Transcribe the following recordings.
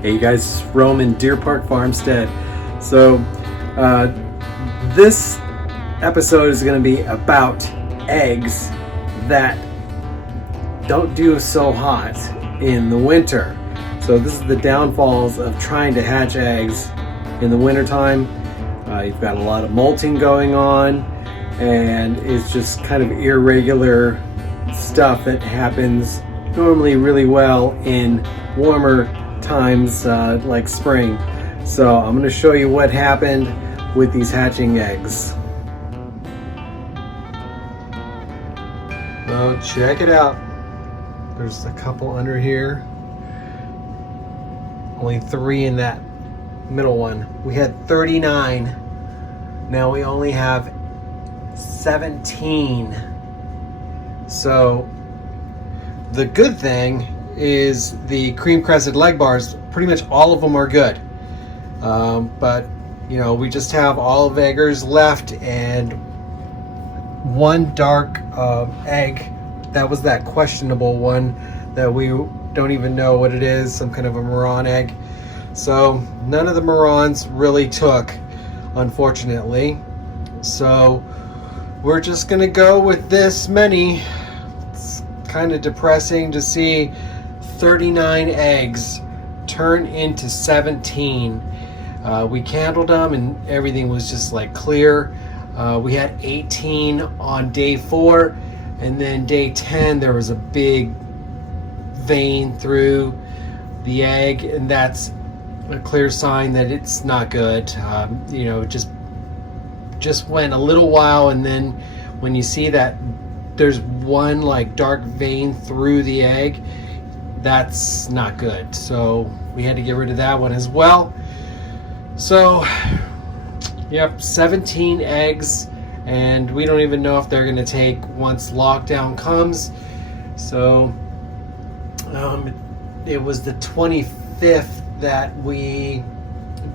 Hey you guys, Roman, Deer Park Farmstead. So this episode is going to be about eggs that don't do so hot in the winter. So this is the downfalls of trying to hatch eggs in the wintertime. You've got a lot of molting going on, and it's just kind of irregular stuff that happens normally really well in warmer times like spring. So I'm going to show you what happened with these hatching eggs. So check it out. There's a couple under here. Only 3 in that middle one. We had 39. Now we only have 17. So the good thing is the cream crested leg bars, pretty much all of them are good. But you know, we just have olive eggers left and one dark egg. That was that questionable one that we don't even know what it is, some kind of a Marron egg. So none of the Marrons really took, unfortunately. So we're just gonna go with this many. It's kind of depressing to see 39 eggs turn into 17. We candled them and everything was just like clear. We had 18 on day 4, and then day 10 there was a big vein through the egg, and that's a clear sign that it's not good. You know, just went a little while, and then when you see that there's one like dark vein through the egg, that's not good. So we had to get rid of that one as well. So yep, 17 eggs, and we don't even know if they're going to take once lockdown comes. So it was the 25th that we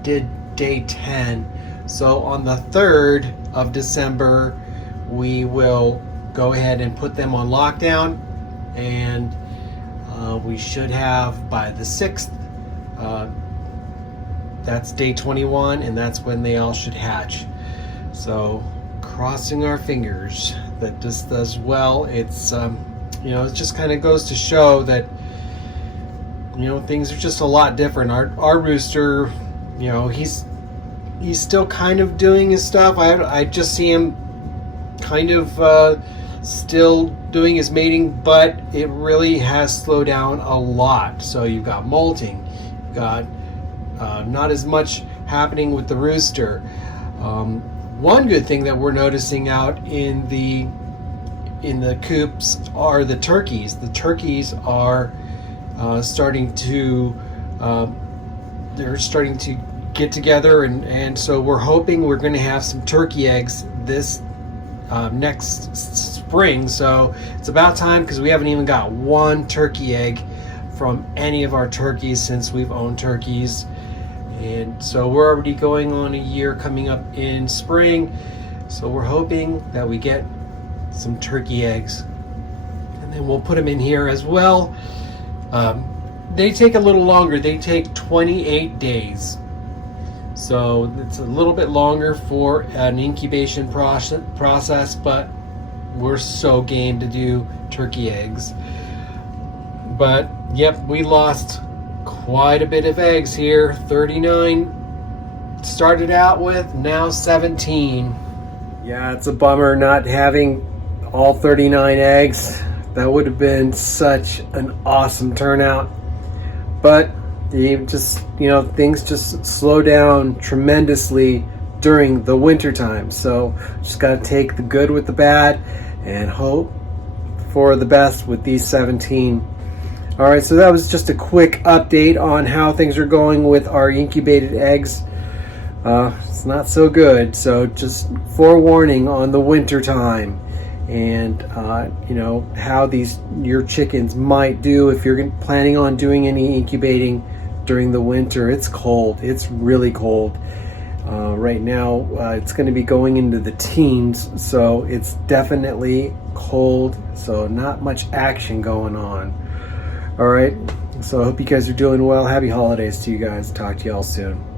did day 10. So on the 3rd of December we will go ahead and put them on lockdown, and we should have by the 6th, that's day 21, and that's when they all should hatch. So crossing our fingers that this does well. It's you know, it just kind of goes to show that, you know, things are just a lot different. Our rooster, you know, he's still kind of doing his stuff. I just see him kind of still doing his mating, but it really has slowed down a lot. So you've got molting, you've got not as much happening with the rooster. One good thing that we're noticing out in the coops are the turkeys. The turkeys are starting to they're starting to get together, and so we're hoping we're going to have some turkey eggs this next spring. So it's about time, because we haven't even got one turkey egg from any of our turkeys since we've owned turkeys. And so we're already going on a year coming up in spring. So we're hoping that we get some turkey eggs, and then we'll put them in here as well. They take a little longer. They take 28 days. So it's a little bit longer for an incubation process, but we're so game to do turkey eggs. But yep, we lost quite a bit of eggs here. 39 started out with, now 17. Yeah, it's a bummer not having all 39 eggs. That would have been such an awesome turnout. But you just, you know, things just slow down tremendously during the winter time. So just got to take the good with the bad and hope for the best with these 17. All right, so that was just a quick update on how things are going with our incubated eggs. It's not so good, so just forewarning on the winter time, and you know, how your chickens might do if you're planning on doing any incubating during the winter. It's cold. It's really cold. Right now, it's going to be going into the teens, so it's definitely cold, so not much action going on. All right, So I hope you guys are doing well. Happy holidays to you guys. Talk to y'all soon.